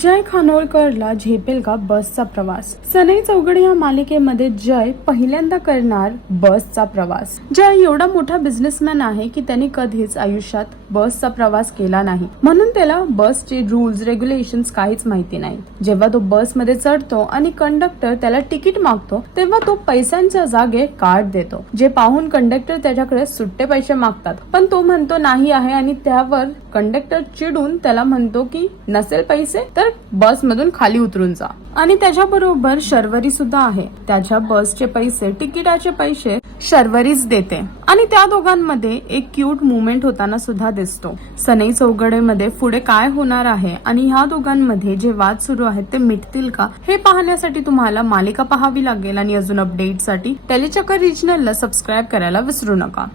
जय खानोलकरला झेपेल का बसचा प्रवास? सनई चौघडे या मालिकेमध्ये जय पहिल्यांदा करणार बसचा प्रवास. जय एवढा मोठा बिझनेसमॅन आहे की त्यांनी कधीच आयुष्यात बसचा प्रवास केला नाही, म्हणून त्याला बसचे रूल्स रेग्युलेशन्स काहीच माहिती नाही. जेव्हा तो बसमध्ये चढतो आणि कंडक्टर त्याला तिकीट मागतो तेव्हा तो पैशांच्या जागे कार्ड देतो, जे पाहून कंडक्टर त्याच्याकडे सुट्टे पैसे मागतात, पण तो म्हणतो नाही आहे आणि त्यावर कंडक्टर चिडून त्याला म्हणतो की नसेल पैसे तर बस मधून खाली उतरून जा. आणि त्याच्याबरोबर शर्वरी सुद्धा आहे. त्याच्या बसचे पैसे तिकिटाचे पैसे शर्वरीच देते आणि त्या दोघांमध्ये एक क्यूट मुवमेंट होताना सुद्धा दिसतो. सनई चौघडे मध्ये पुढे काय होणार आहे आणि ह्या दोघांमध्ये जे वाद सुरू आहेत ते मिटतील का हे पाहण्यासाठी तुम्हाला मालिका पाहावी लागेल. आणि अजून अपडेटसाठी टेलीचक्कर रिजनलला सबस्क्राईब करायला विसरू नका.